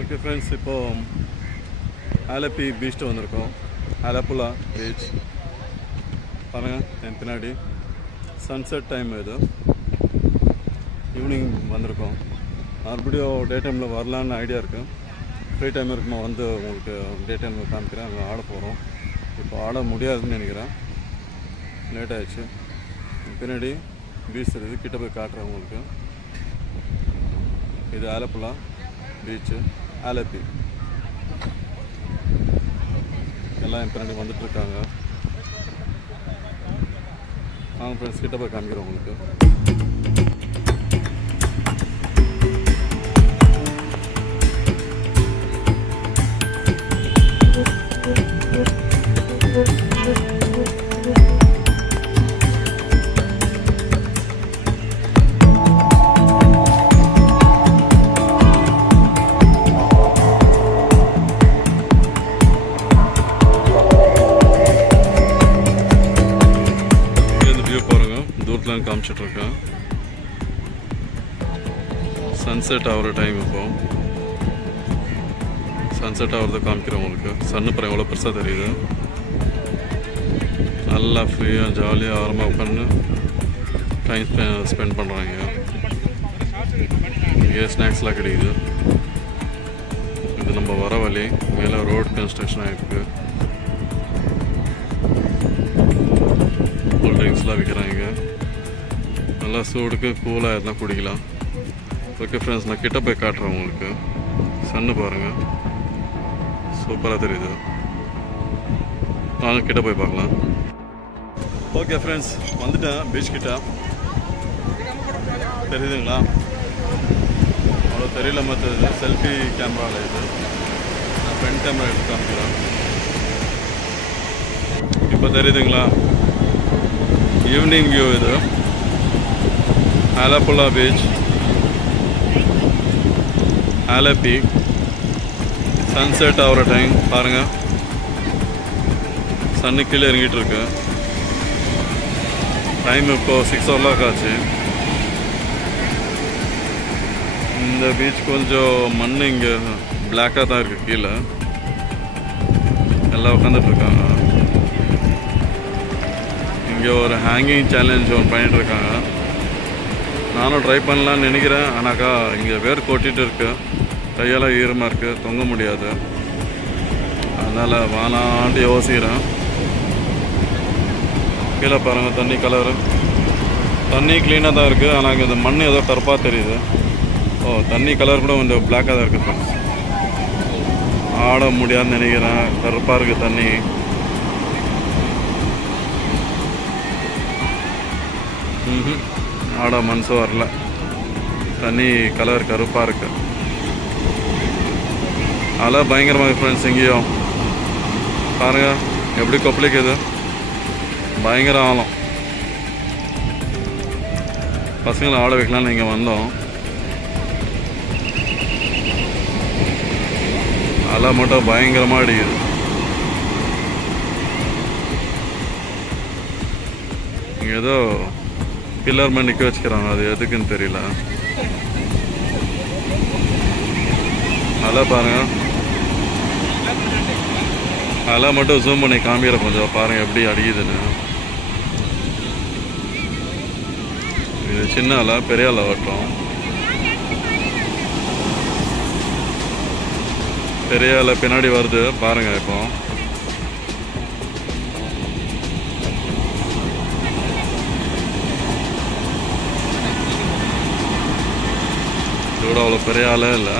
Okay friends, இப்போது ஆலப்பி பீச்சுக்கு வந்திருக்கோம். ஆலப்புழா பீச் பாருங்கள், என் பின்னாடி சன்செட் டைம். இது ஈவினிங் வந்திருக்கோம். மறுபடியும் டே டைமில் வரலான்னு ஐடியா இருக்குது. ஃப்ரீ டைம் இருக்குமா வந்து உங்களுக்கு டே டைமில் காமிக்கிறேன். அங்கே ஆட போகிறோம். இப்போ ஆட முடியாதுன்னு நினைக்கிறேன், லேட் ஆகிடுச்சு. பின்னாடி பீச் இருக்குது, கிட்ட போய் காட்டுறேன் உங்களுக்கு. இது ஆலப்புழா பீச்சு, ஆலப்பி. எல்லாம் என் பின்னாடி வந்துட்டுருக்காங்க. வாங்க ஃப்ரெண்ட்ஸ், கிட்ட போய் காமிக்கிறேன் உங்களுக்கு. தூரத்தில் காமிச்சிட்ருக்கேன். சன்செட் ஆகிற டைம். இப்போ சன்செட் ஆகிறத காமிக்கிறேன் உங்களுக்கு. சன்னு படம் எவ்வளோ பெருசாக தெரியுது. நல்லா ஃப்ரீயாக ஜாலியாக ஆரம்பமாக உட்காந்து டைம் ஸ்பெண்ட் பண்ணுறாங்க. இங்கே ஸ்நாக்ஸ்லாம் கிடைக்குது. இது நம்ம வர வழி. மேலே ரோடு கன்ஸ்ட்ரக்ஷன் ஆகிருக்கு. கூல் ட்ரிங்க்ஸ்லாம் விற்கிறாங்க. நல்லா சூடுக்கு கூலாக இருந்தால் குடிக்கலாம். ஓகே ஃப்ரெண்ட்ஸ், நான் கிட்ட போய் காட்டுறேன் உங்களுக்கு. சன்னு பாருங்கள், சூப்பராக தெரியுது. வாங்க கிட்ட போய் பார்க்கலாம். ஓகே ஃப்ரெண்ட்ஸ், வந்துட்டேன் பீச் கிட்ட. தெரியுதுங்களா? அவ்வளோ தெரியல மற்றது. செல்ஃபி கேமராவில் இது நான் ஃப்ரண்ட் கேமரா எடுத்து காமிக்கிறேன். இப்போ தெரியுதுங்களா? ஈவினிங் வியூ இது. ஆலப்புழா பீச், ஆலப்பி. சன்செட் ஆகிற டைம் பாருங்கள். சன்னு கீழே இறங்கிட்டு இருக்கு. டைம் இப்போது 6 ஆச்சு. இந்த பீச் கொஞ்சம் மண் இங்கே பிளாக்காக தான் இருக்குது. கீழே எல்லாம் உட்காந்துட்ருக்காங்க. இங்கே ஒரு ஹேங்கிங் சேலஞ்ச் ஒன்று பண்ணிகிட்ருக்காங்க. நானும் ட்ரை பண்ணலான்னு நினைக்கிறேன். ஆனாக்கா இங்கே வேர் கொட்டிகிட்டு இருக்கு. கையெல்லாம் ஈரமாக இருக்குது, தொங்க முடியாது. அதனால் வானான்ட்டு யோசிக்கிறேன். கீழே பாருங்கள், தண்ணி கலரு. தண்ணி க்ளீனாக தான் இருக்குது. ஆனால் இங்கே இந்த மண் ஏதோ கருப்பாக தெரியுது. தண்ணி கலர் கூட கொஞ்சம் பிளாக்காக தான் இருக்குது ஃப்ரெண்ட்ஸ். ஆட முடியாதுன்னு நினைக்கிறேன். கருப்பாக இருக்குது தண்ணி. ஆட மனசு வரல. தண்ணி கலர் கருப்பாக இருக்கு. அதெல்லாம் பயங்கரமாக ஃப்ரெண்ட்ஸ். இங்கேயும் பாருங்கள் எப்படி கொப்பளிக்குது. பயங்கர ஆழம். பசங்களை ஆட வைக்கலாம்னு இங்கே வந்தோம். அலை மட்டும் பயங்கரமாக அடிக்குது. இங்கே ஏதோ பில்லர் மாதிரி நிற்க வச்சுக்கிறாங்க. அது எதுக்குன்னு தெரியல. அலை பாருங்க. அலை மட்டும் ஜூம் பண்ணி காமிக்கிற கொஞ்சம் பாருங்க எப்படி அடிக்குதுன்னு. இது சின்ன அலை, பெரிய அலை வட்டம். பெரிய அலை பின்னாடி வருது பாருங்க. இப்போ கூட அவ்வளோ பெரிய ஆளே இல்லை.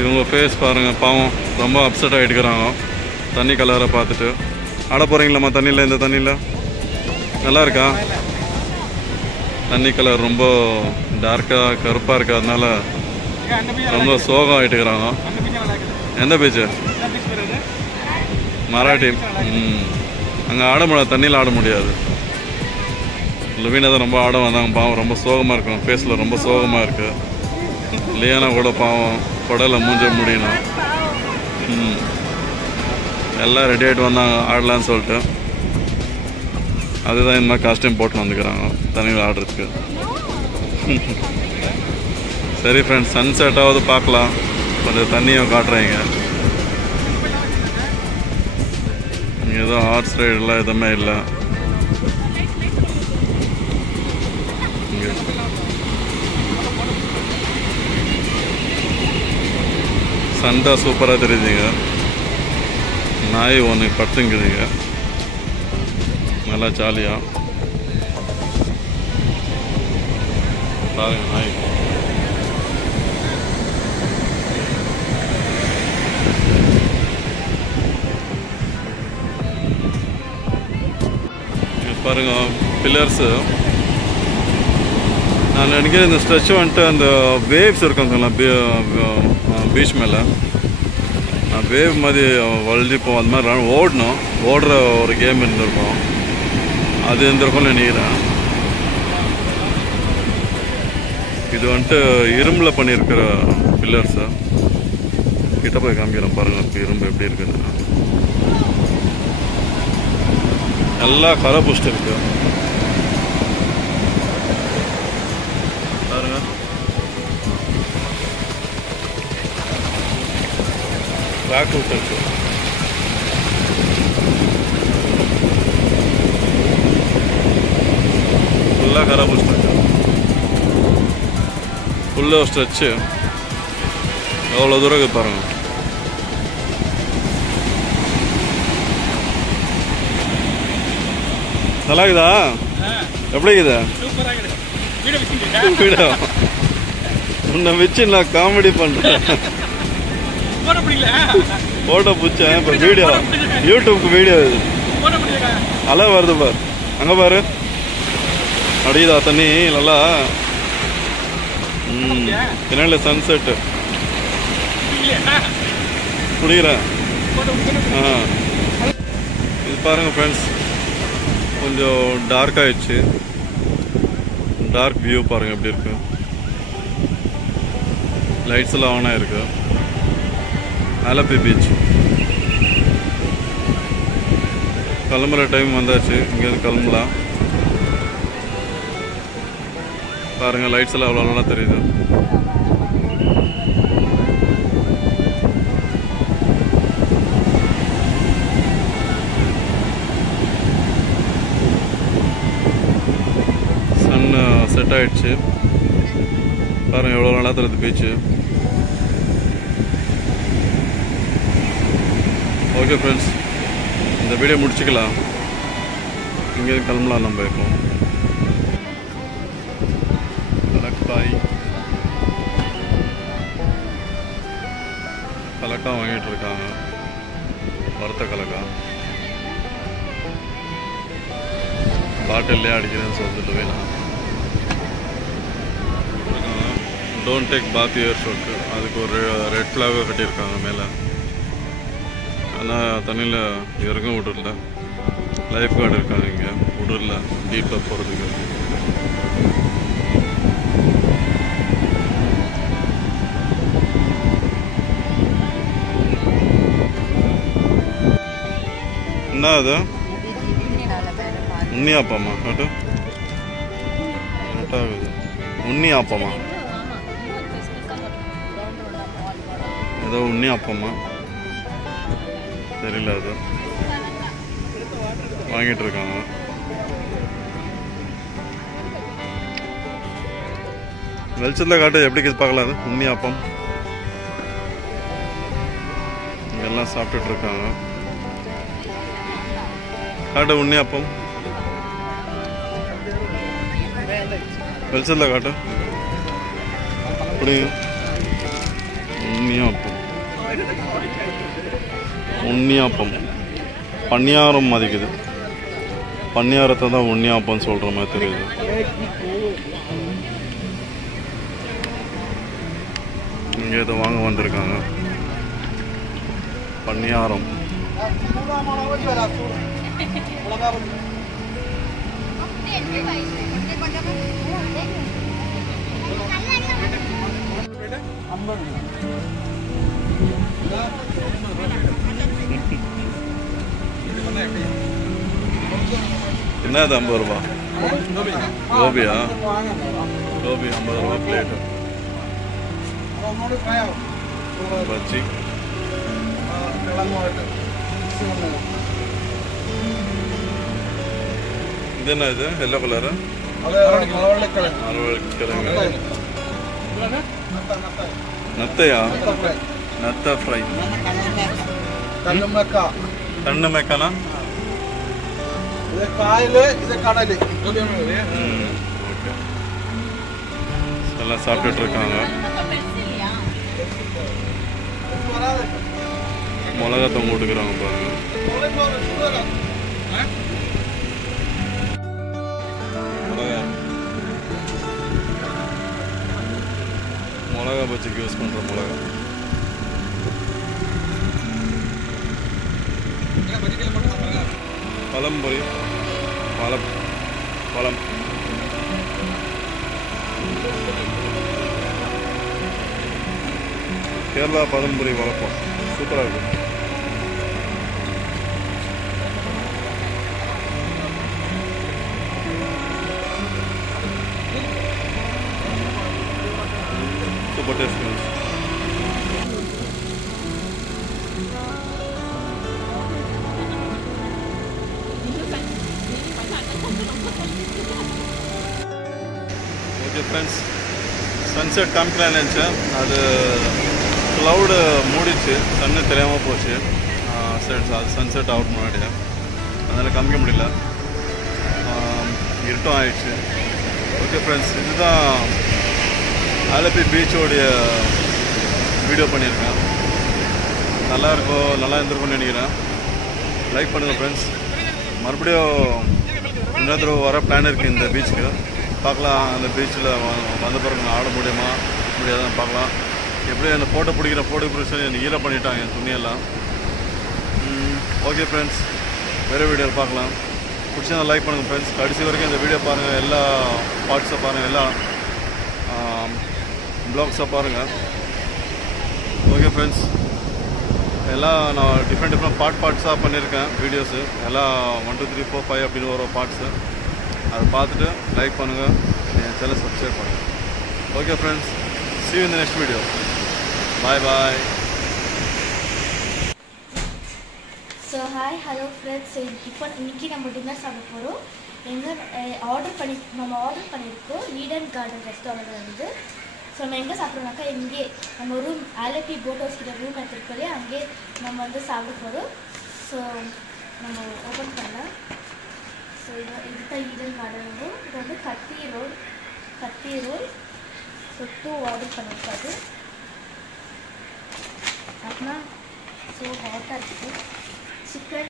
இவங்க ஃபேஸ் பாருங்கள், பாவம் ரொம்ப அப்செட் ஆகிட்டுக்கிறாங்க தண்ணி கலரை பார்த்துட்டு. ஆட போகிறீங்களாம்மா தண்ணியில்? இந்த தண்ணியில் நல்லா இருக்கா? தண்ணி கலர் ரொம்ப டார்க்காக கருப்பாக இருக்குது. அதனால ரொம்ப சோகம் ஆகிட்டுக்கிறாங்க. எந்த பீச்சு? மராட்டி. அங்கே ஆட முடியாது, தண்ணியில் ஆட முடியாது. லுவீனா தான் ரொம்ப ஆட வந்தாங்க. பாவம் ரொம்ப சோகமாக இருக்கும். ஃபேஸில் ரொம்ப சோகமாக இருக்குது. லியானா கூட பாவம் கொடையில் மூஞ்ச முடியணும். எல்லாம் ரெடி ஆகிட்டு வந்தாங்க ஆடலான்னு சொல்லிட்டு. அதுதான் இந்த மாதிரி காஸ்டியூம் போட்டு வந்துக்கிறாங்க தண்ணியில் ஆடுறதுக்கு. சரி ஃப்ரெண்ட்ஸ், சன்செட் ஆகுது பார்க்கலாம். கொஞ்சம் தண்ணியை காட்டுறீங்க. இங்கே எதுவும் ஹார்ஸ் ரைடெலாம் எதுவுமே இல்லை. இங்கே சண்டை சூப்பராக தெரியுதுங்க. நாய் ஒன்று படுத்துங்குதுங்க, நல்லா ஜாலியாக பாருங்க நாய். பாருங்க பில்லர்ஸு. நான் நினைக்கிறேன் இந்த ஸ்ட்ரெச் வந்துட்டு அந்த வேவ்ஸ் இருக்காங்கல்ல பீச் மேலே, வேவ் மாதிரி வளைஞ்சிப்போம். அது மாதிரி ஓடணும், ஓடுற ஒரு கேம் இருந்திருக்கும், அது இருந்திருக்கும்னு நினைக்கிறேன். இது வந்துட்டு இரும்பில் பண்ணியிருக்கிற பில்லர்ஸு. கிட்ட போய் காமிக்கிறேன் பாருங்கள் இப்போ இரும்பு எப்படி இருக்குதுன்னு. நல்லா கரை புஷ்டு இருக்கு பாருங்க. பேக் அவுட் இருக்கு. ஃபுல்லாக கரை புஷ்டு இருக்கு. ஃபுல்லாக ஸ்ட்ரெச்சு எவ்வளோ தூரம் இருக்குது பாருங்க. நல்லா இருக்குதா? எப்படி இருக்குது வீடியோ? உன்னை வச்சு நான் காமெடி பண்ணுறேன். ஃபோட்டோ பிடிச்சேன். இப்போ வீடியோ யூடியூப்க்கு வீடியோ இது. நல்லா வருது பாரு, அங்கே பாரு அடிக்குதா தண்ணி நல்லா. பின்னாடி சன்செட்டு குடிக்கிறேன். இது பாருங்கள் ஃப்ரெண்ட்ஸ், கொஞ்சம் டார்க் ஆயிடுச்சு. டார்க் வியூ பாருங்கள் எப்படி இருக்கு. லைட்ஸ் எல்லாம் ஆன் ஆயிருக்கு. ஆலப்பி பீச் கிளம்புற டைம் வந்தாச்சு. இங்கேருந்து கிளம்பலாம். பாருங்கள் லைட்ஸ் எல்லாம் அவ்வளோ நல்லா தெரியுது. செட் ஆயிடுச்சு பாருங்க, எவ்வளோ நல்லா தெரியுது பீச்சு. ஓகே ஃப்ரெண்ட்ஸ், இந்த வீடியோ முடிச்சுக்கலாம். இங்கே கிளம்பலாம் நம்ம இப்போ. கலக்காய் கலக்கா வாங்கிட்டு இருக்காங்க, வறுத்த கலக்கா. பாட்டிலே அடிக்கிறேன்னு சொல்லிட்டு வேணாம். டோன்ட் டேக் பாத் யுவர் ஷோக்கு, அதுக்கு ஒரு ரெட் ஃப்ளாகை கட்டியிருக்காங்க மேலே. ஆனால் தண்ணியில் இறங்க விடல. லைஃப் கார்டு இருக்காங்க இங்கே, விடல டீப்பாக போகிறதுக்கு. என்ன அது? உண்ணியாப்பமா காட்டு. கரெக்டாகுது. உண்ணியாப்பமா ஏதோ உண்ணியாப்பமா தெரியல. அது வாங்கிட்டு இருக்காங்க. வெளிச்சத்தில் காட்டு எப்படி பார்க்கலாம். அது உண்ணியாப்பம். இங்கெல்லாம் சாப்பிட்டுட்டு இருக்காங்க. காட்டு உண்ணியாப்பம் வெளிச்சத்தில் காட்டு. அப்படிங்க உண்ணியாப்பம். உண்ணியாப்பம் பன்னியாரம் மதிக்குது. பன்னியாரத்தை தான் உண்ணியாப்பம்னு சொல்கிற மாதிரி தெரியுது. இங்கே இதை வாங்க வந்திருக்காங்க. பன்னியாரம் என்னது 50 ரூபா? கோபியா? கோபி 50 ரூபா பிளேட்டு. பஜ்ஜி. இது என்ன இது எல்லோ கலரு? கிழங்கு. நத்தையா? நத்த ஃப்ரை. கண்ணு மேக்கானா? எல்லாம் சாப்பிட்டுட்டு இருக்காங்க. மிளகா தொங்க விட்டுக்கிறாங்க பாருங்க. மிளகா பஜ்ஜிக்கு யூஸ் பண்ற மிளகா. பழம்பொரி. பழம். கேரளா பழம்பொரி வளர்ப்போம். சூப்பராக இருக்கும். Super taste. Okay friends, sunset காமிக்கலான்னு நினச்சேன். அது க்ளவுடு மூடிச்சு, கண்ணு தெரியாமல் போச்சு. அது சன்செட் ஆகுது முன்னாடி, அதனால் காமிக்க முடியல. இருட்டும் ஆயிடுச்சு. ஓகே ஃப்ரெண்ட்ஸ், இதுதான் ஆலப்பி பீச்சோடைய வீடியோ பண்ணியிருக்கேன். நல்லா இருந்திருக்கும்னு நினைக்கிறேன். லைக் பண்ணுங்கள் ஃப்ரெண்ட்ஸ். மறுபடியும் இன்னொரு தடவை வர பிளான் இருக்குது இந்த பீச்சுக்கு. பார்க்கலாம், அந்த பீச்சில் வந்த பிறகு ஆட முடியாதான் பார்க்கலாம். எப்படியும் அந்த ஃபோட்டோ பிடிக்கிற எனக்கு ஈர பண்ணிட்டாங்க என் துணியெல்லாம். ஓகே ஃப்ரெண்ட்ஸ், வேறு வீடியோவில் பார்க்கலாம். பிடிச்சா லைக் பண்ணுங்கள் ஃப்ரெண்ட்ஸ். கடைசி வரைக்கும் இந்த வீடியோ பாருங்கள். எல்லா பார்ட்ஸை பாருங்கள், எல்லா ப்ளாக்ஸை பாருங்கள். ஓகே ஃப்ரெண்ட்ஸ், எல்லாம் நான் டிஃப்ரெண்ட் பார்ட்ஸாக பண்ணியிருக்கேன் வீடியோஸு. எல்லாம் 1 2 3 4 5 அப்படின்னு ஒரு பார்ட்ஸு. அதை பார்த்துட்டு லைக் பண்ணுங்கள், என் சேனல் சப்ஸ்கிரைப் பண்ணுங்கள். Okay friends, see you in the next video. Bye. So hi hello friends. இப்போ இன்றைக்கி நம்ம டின்னர் சாப்பிட போகிறோம். நம்ம ஆர்டர் பண்ணியிருக்கோம் ஈடன் கார்டன் ரெஸ்டாரண்ட்டில் இருந்து. ஸோ நம்ம எங்கே சாப்பிட்றோம்னாக்கா, இங்கே நம்ம ரூம் ஆலப்பி போட் ஹவுஸ் கிட்ட ரூம் எடுத்துருக்கோம், அங்கே நம்ம சாப்பிட போகிறோம். ஸோ நம்ம ஓப்பன் பண்ணலாம். ஸோ இதுதான் ஈடன் கார்டன். இது வந்து கத்தி ரோல். So 2 order பண்ணியிருக்காது. அப்படின்னா ஸோ ஹாட்டாக இருக்குது. சிக்கன்